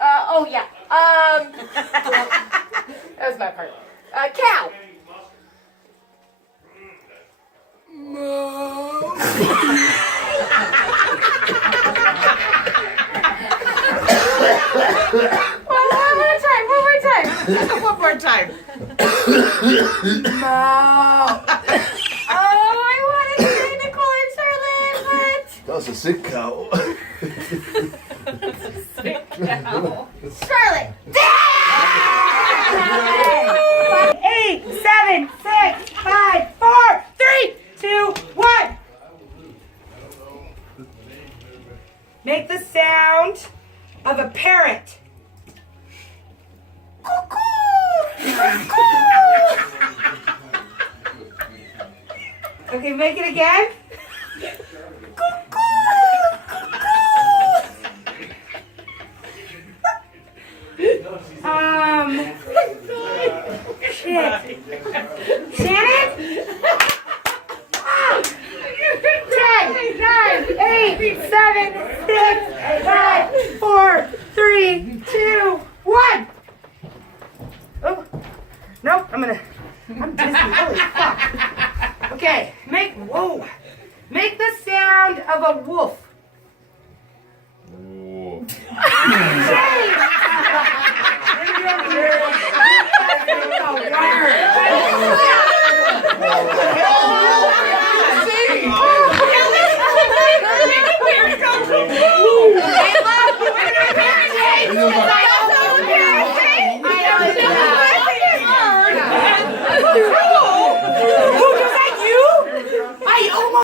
Oh yeah. That was my part. Cow. One more time. One more time. Moo. Oh, I wanted to say Nicole and Charlotte, That's a sick cow. but Charlotte. 8, 7, 6, 5, 4, 3, 2, 1. Make the sound of a parrot. Okay, make it again. Shit. Shannon? 10, 9, 8, 7, 6, 5, 4, 3, 2, 1. Oh, nope, I'm dizzy, holy fuck. Okay, make the sound of a wolf.